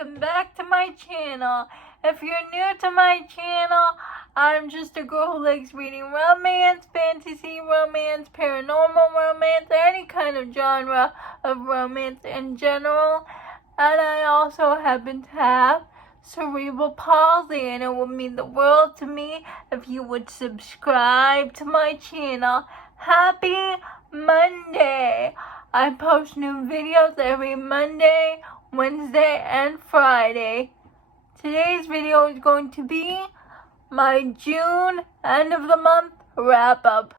welcome back to my channel. If you're new to my channel, I'm just a girl who likes reading romance, fantasy romance, paranormal romance, any kind of genre of romance in general. And I also happen to have cerebral palsy, and it would mean the world to me if you would subscribe to my channel. Happy Monday! I post new videos every Monday, Wednesday, and Friday. Today's video is going to be my June end of the month wrap up.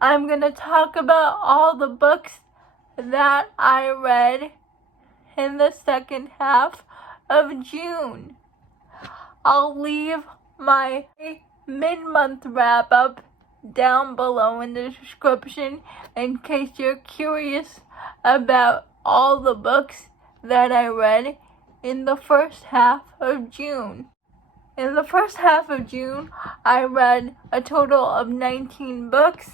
I'm going to talk about all the books that I read in the second half of June. I'll leave my mid-month wrap up down below in the description in case you're curious about all the books that I read in the first half of June. In the first half of June, I read a total of 19 books,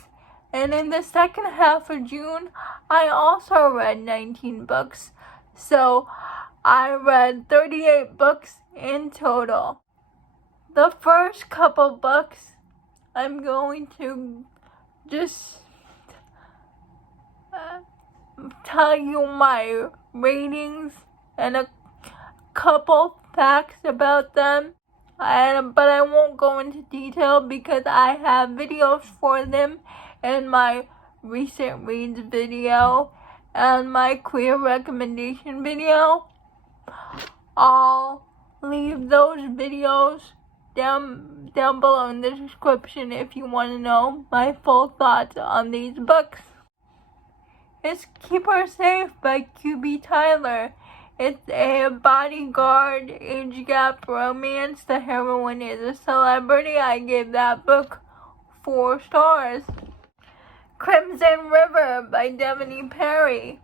and in the second half of June, I also read 19 books. So, I read 38 books in total. The first couple books, I'm going to just tell you my ratings and a couple facts about them. But I won't go into detail because I have videos for them in my recent reads video and my queer recommendation video. I'll leave those videos down below in the description if you want to know my full thoughts on these books. It's Keep Her Safe by QB Tyler. It's a bodyguard age gap romance. The heroine is a celebrity. I gave that book 4 stars. Crimson River by Devony Perry.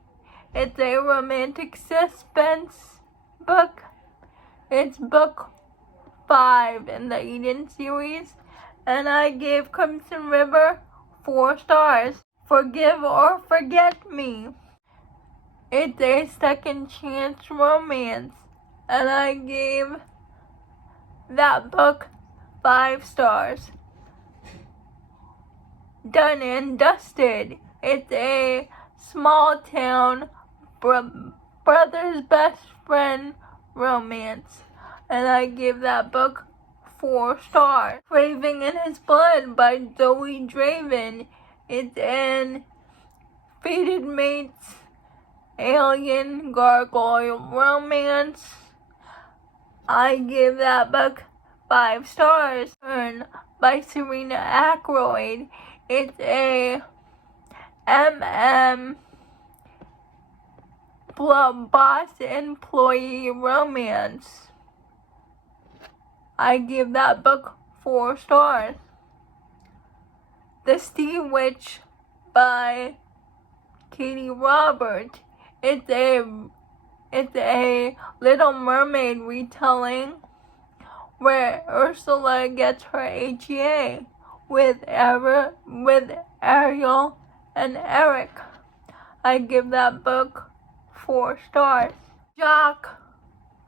It's a romantic suspense book. It's book 5 in the Eden series, and I gave Crimson River 4 stars. Forgive or Forget Me. It's a second chance romance, and I gave that book 5 stars. Done and Dusted. It's a small town brother's best friend romance, and I gave that book 4 stars. Craving in His Blood by Zoe Draven. It's an fated mates alien gargoyle romance. I give that book 5 stars. Intern by Serena Ackroyd. It's a boss employee romance. I give that book 4 stars. The Sea Witch by Katie Robert. It's a Little Mermaid retelling where Ursula gets her HEA with Ariel and Eric. I give that book 4 stars. Jock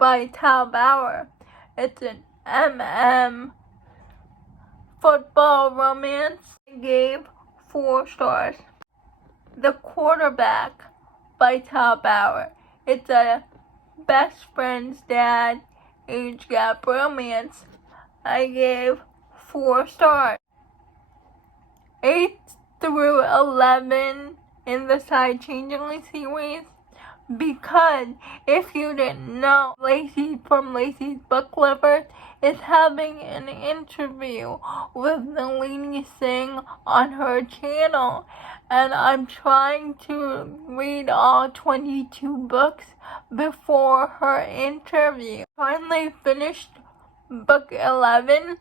by Tal Bauer. It's an football romance. I gave 4 stars. The Quarterback by Tal Bauer. It's a best friend's dad age gap romance. I gave 4 stars. 8 through 11 in the Side Changeling series, because if you didn't know, Lacey from Lacey's Book Lovers is having an interview with the leading thing on her channel, and I'm trying to read all 22 books before her interview. Finally finished book 11,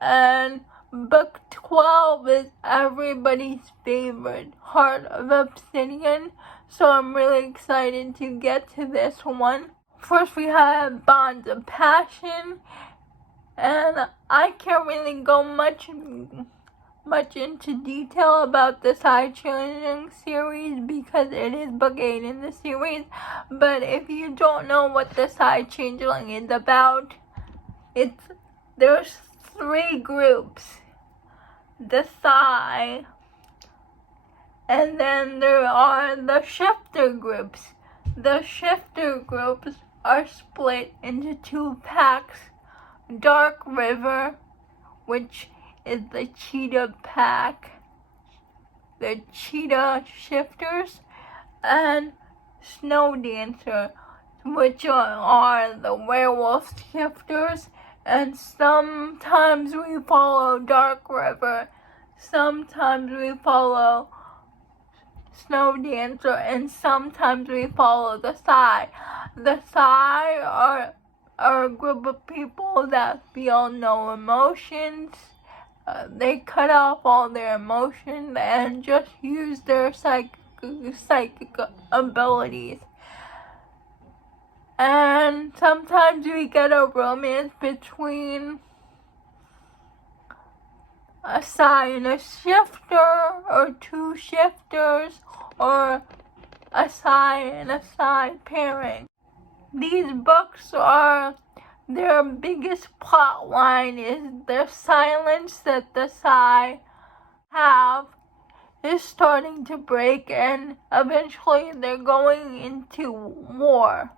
and book 12 is everybody's favorite, Heart of Obsidian, so I'm really excited to get to this one. First we have Bonds of Passion, and I can't really go much much into detail about the side-chilling series because it is book 8 in the series, but if you don't know what the side-chilling is about, there's 3 groups. The Psy, and then there are the shifter groups. The shifter groups are split into 2 packs. Dark River, which is the cheetah pack, the cheetah shifters, and Snow Dancer, which are the werewolf shifters. And sometimes we follow Dark River, sometimes we follow Snow Dancer, and sometimes we follow the Psy. The Psy are a group of people that feel no emotions. They cut off all their emotions and just use their psychic abilities. And sometimes we get a romance between a Psy and a shifter, or 2 shifters, or a Psy and a Psy pairing. These books their biggest plot line is their silence that the Psy have is starting to break, and eventually they're going into war.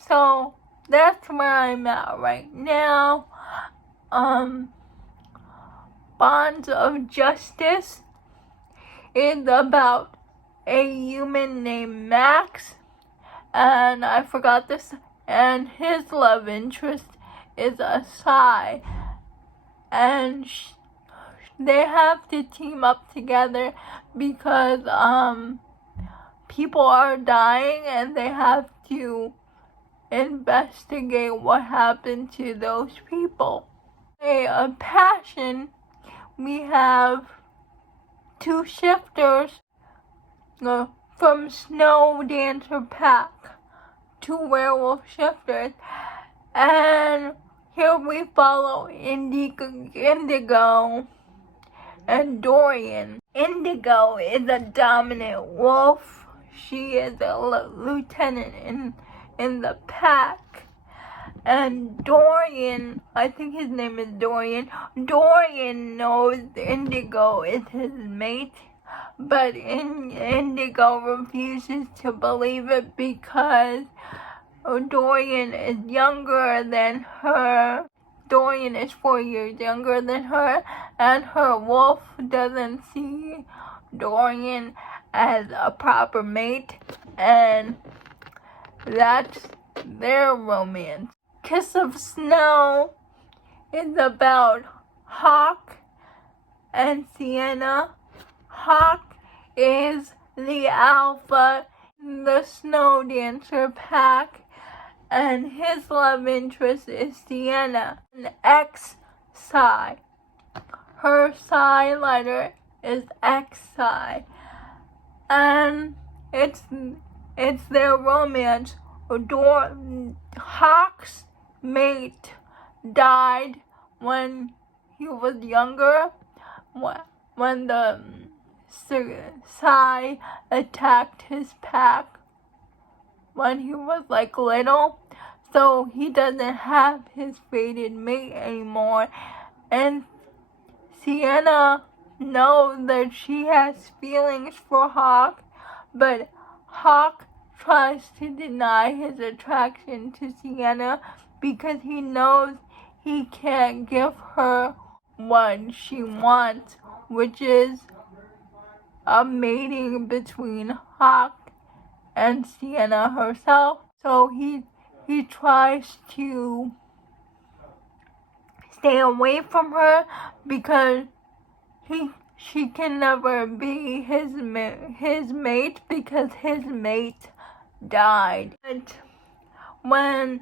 So that's where I'm at right now. Bonds of Justice is about a human named Max, and I forgot this, and his love interest is a Psy, and they have to team up together because people are dying and they have to investigate what happened to those people. A passion, we have 2 shifters from Snow Dancer pack, 2 werewolf shifters, and here we follow Indigo and Dorian. Indigo is a dominant wolf. She is a lieutenant in the pack. And Dorian, I think his name is Dorian. Dorian knows Indigo is his mate, but Indigo refuses to believe it because Dorian is younger than her. Dorian is 4 years younger than her, and her wolf doesn't see Dorian as a proper mate, and that's their romance. Kiss of Snow is about Hawk and Sienna. Hawk is the alpha in the Snow Dancer pack, and his love interest is Sienna, an ex-Psy. Her Psy letter is ex-Psy, and it's their romance. Hawk's mate died when he was younger, when the Psy attacked his pack when he was little, so he doesn't have his fated mate anymore, and Sienna knows that she has feelings for Hawk, but Hawk tries to deny his attraction to Sienna because he knows he can't give her what she wants, which is a mating between Hawk and Sienna herself. So he tries to stay away from her because she can never be his mate because his mate died. But when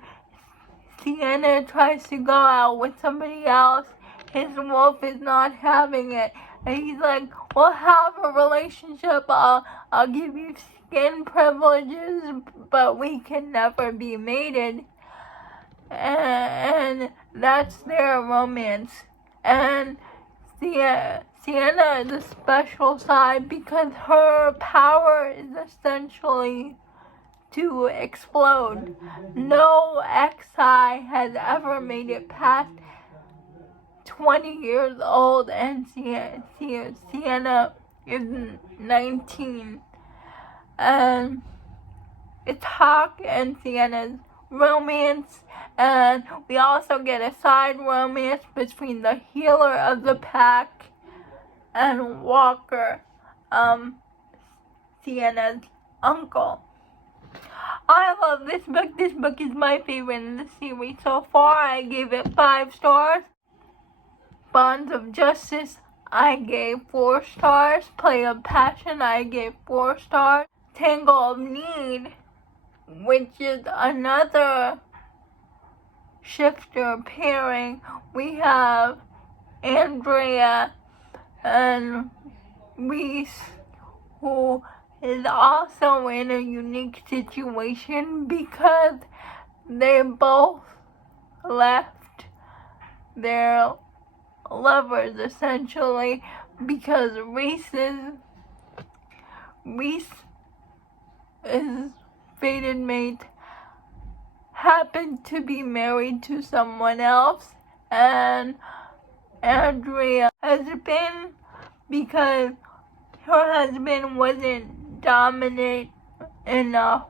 Sienna tries to go out with somebody else, his wolf is not having it, and he's like, "We'll have a relationship. I'll give you skin privileges, but we can never be mated." And that's their romance. And Sienna is a special side because her power is essentially to explode. No XI has ever made it past 20 years old, and Sienna is 19. And it's Hawk and Sienna's romance, and we also get a side romance between the healer of the pack and Walker, Sienna's uncle. I love this book. This book is my favorite in the series so far. I gave it 5 stars. Bonds of Justice, I gave 4 stars. Play of Passion, I gave 4 stars. Tangle of Need, which is another shifter pairing. We have Andrea and Reese, who is also in a unique situation because they both left their lovers essentially, because Reese's fated mate happened to be married to someone else, and Andrea has been, because her husband wasn't dominant enough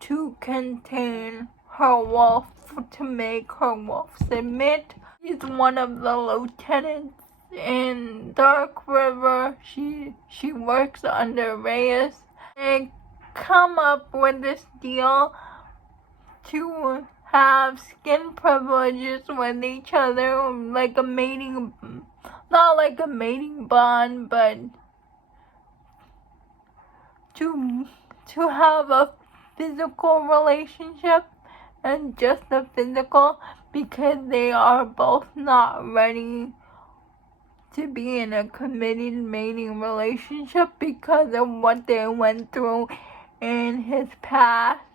to contain her wolf, to make her wolf submit. She's one of the lieutenants in Dark River. She works under Reyes. They come up with this deal to have skin privileges with each other, like a mating, not like a mating bond, but to have a physical relationship, and just a physical, because they are both not ready to be in a committed mating relationship because of what they went through in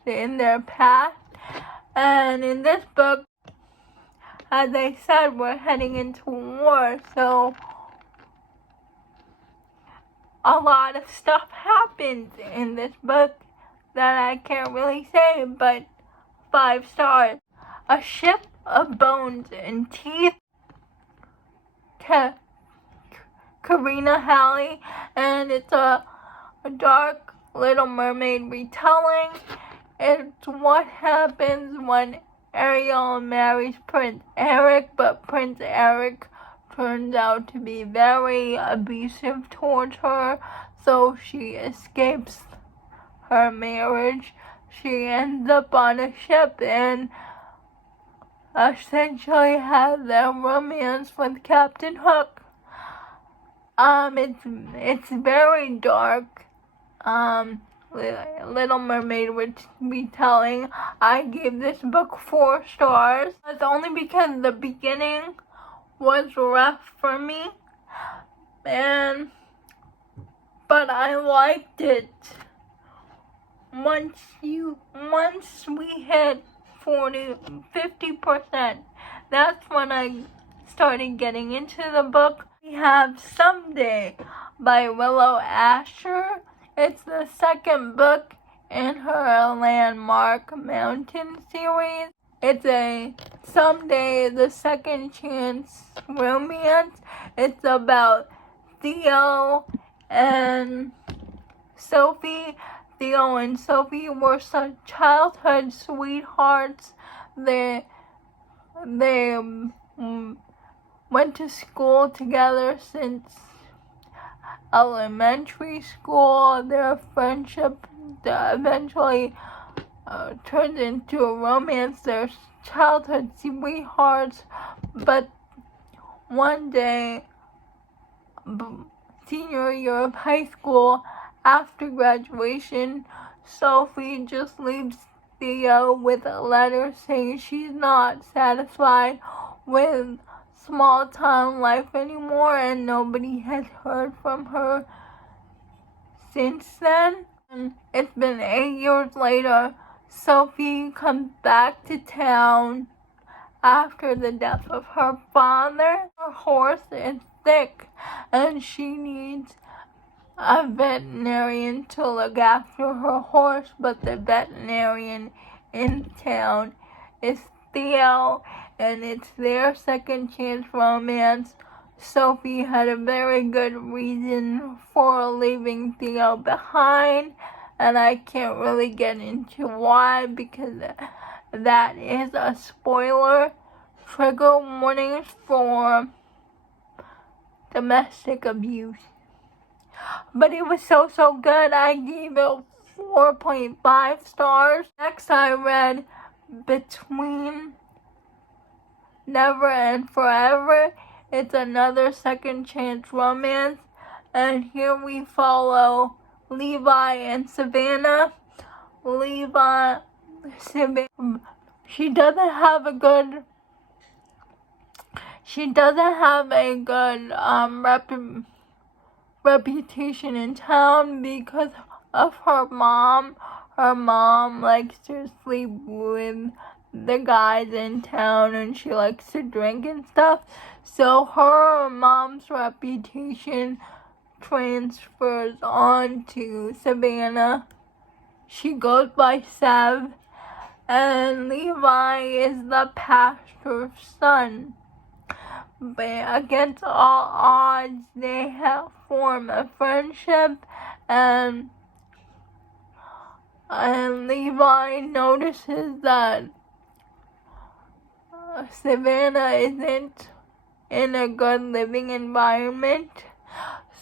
their past. And in this book, as I said, we're heading into war, so a lot of stuff happens in this book that I can't really say, but 5 stars. A Ship of Bones and Teeth, Karina Halley, and it's a dark Little Mermaid retelling. It's what happens when Ariel marries Prince Eric, but Prince Eric turns out to be very abusive towards her, so she escapes her marriage. She ends up on a ship and essentially has a romance with Captain Hook. It's very dark. Little Mermaid retelling. I gave this book 4 stars. It's only because the beginning was rough for me, but I liked it. Once we hit 50%, that's when I started getting into the book. We have Someday by Willow Asher. It's the 2nd book in her Landmark Mountain series. It's a Someday, the Second Chance romance. It's about Theo and Sophie. Theo and Sophie were such childhood sweethearts. They went to school together since elementary school. Their friendship eventually turned into a romance. They're childhood sweethearts, but one day, senior year of high school, after graduation, Sophie just leaves Theo with a letter saying she's not satisfied with small town life anymore, and nobody has heard from her since then. And it's been 8 years later. Sophie comes back to town after the death of her father. Her horse is sick and she needs a veterinarian to look after her horse, but the veterinarian in town is Theo, and it's their second chance romance. Sophie had a very good reason for leaving Theo behind, and I can't really get into why because that is a spoiler. Trigger warnings for domestic abuse. But it was so good. I gave it 4.5 stars. Next I read Between Never and Forever. It's another second chance romance. And here we follow Levi and Savannah. Savannah, she doesn't have a good reputation in town because of her mom. Her mom likes to sleep with the guys in town and she likes to drink and stuff. So her mom's reputation transfers on to Savannah. She goes by Sev, and Levi is the pastor's son. But against all odds, they have formed a friendship, and Levi notices that Savannah isn't in a good living environment.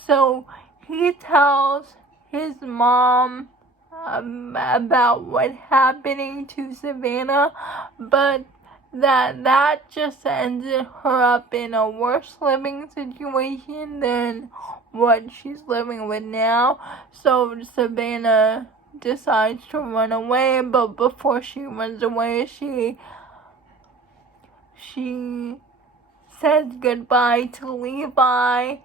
So he tells his mom about what's happening to Savannah, but that just ended her up in a worse living situation than what she's living with now. So Savannah decides to run away, but before she runs away, she says goodbye to Levi,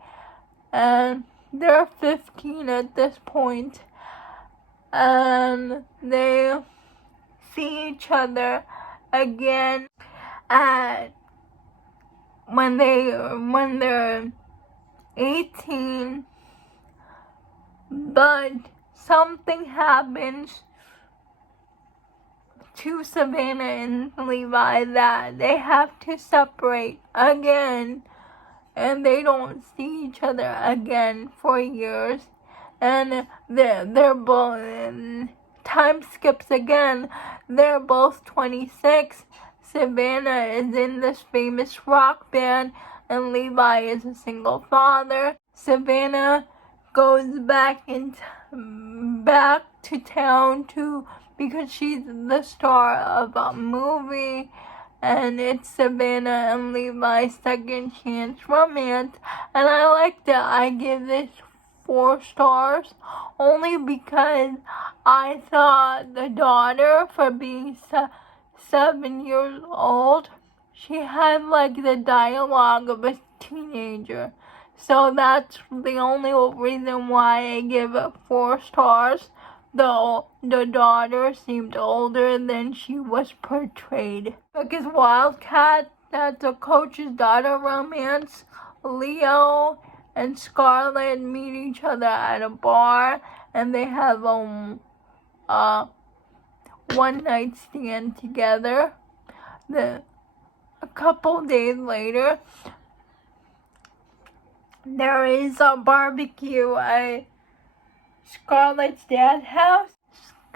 and they're 15 at this point, and they see each other again when they're 18, but something happens to Savannah and Levi that they have to separate again, and they don't see each other again for years, and they're both, time skips again, they're both 26. Savannah is in this famous rock band, and Levi is a single father. Savannah goes back to town because she's the star of a movie, and it's Savannah and Levi's second chance romance, and I liked it. I give this 4 stars only because I thought the daughter, for being 7 years old, she had like the dialogue of a teenager. So that's the only reason why I give it 4 stars, though the daughter seemed older than she was portrayed. Because Wildcat, that's a coach's daughter romance. Leo and Scarlett meet each other at a bar, and they have a one-night stand together. A couple days later, there is a barbecue at Scarlett's dad's house.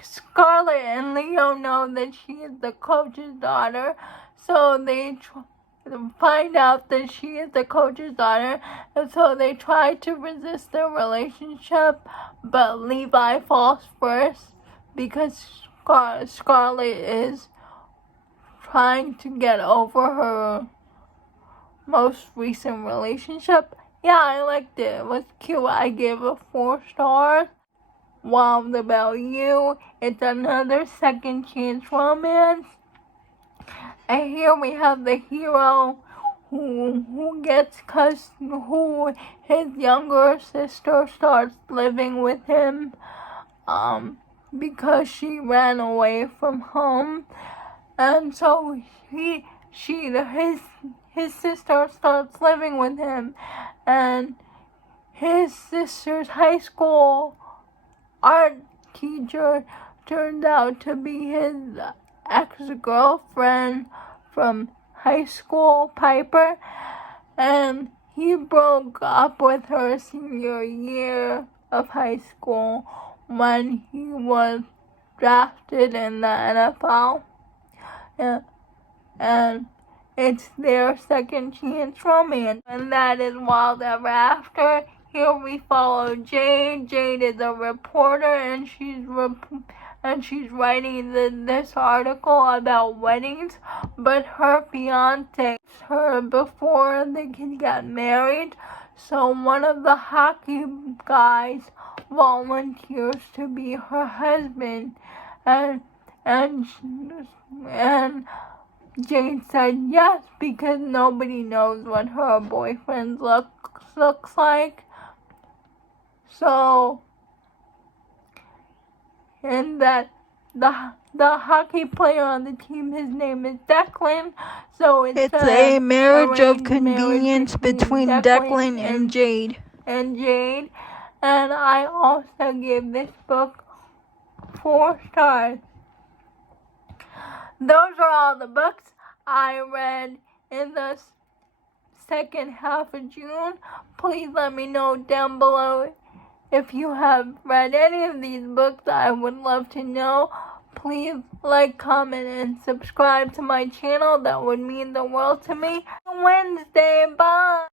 Scarlett and Leo know that she is the coach's daughter, so they find out that she is the coach's daughter, and so they try to resist their relationship, but Levi falls first because Scarlett is trying to get over her most recent relationship. Yeah, I liked it. It was cute. I gave it 4 stars. Wild About You. It's another second chance romance. And here we have the hero who his younger sister starts living with him because she ran away from home, and so his his sister starts living with him, and his sister's high school art teacher turned out to be his ex-girlfriend from high school, Piper, and he broke up with her senior year of high school when he was drafted in the NFL. And it's their second chance romance, and that is Wild Ever After. Here we follow Jade. Jade is a reporter, and she's writing this article about weddings, but her fiance her before the kid got married. So one of the hockey guys volunteers to be her husband, and Jade said yes because nobody knows what her boyfriend looks like. So, and that the hockey player on the team, his name is Declan. So it's a marriage of convenience between Declan and Jade. And I also give this book 4 stars. Those are all the books I read in the second half of June. Please let me know down below if you have read any of these books. I would love to know. Please like, comment, and subscribe to my channel. That would mean the world to me. Wednesday, bye!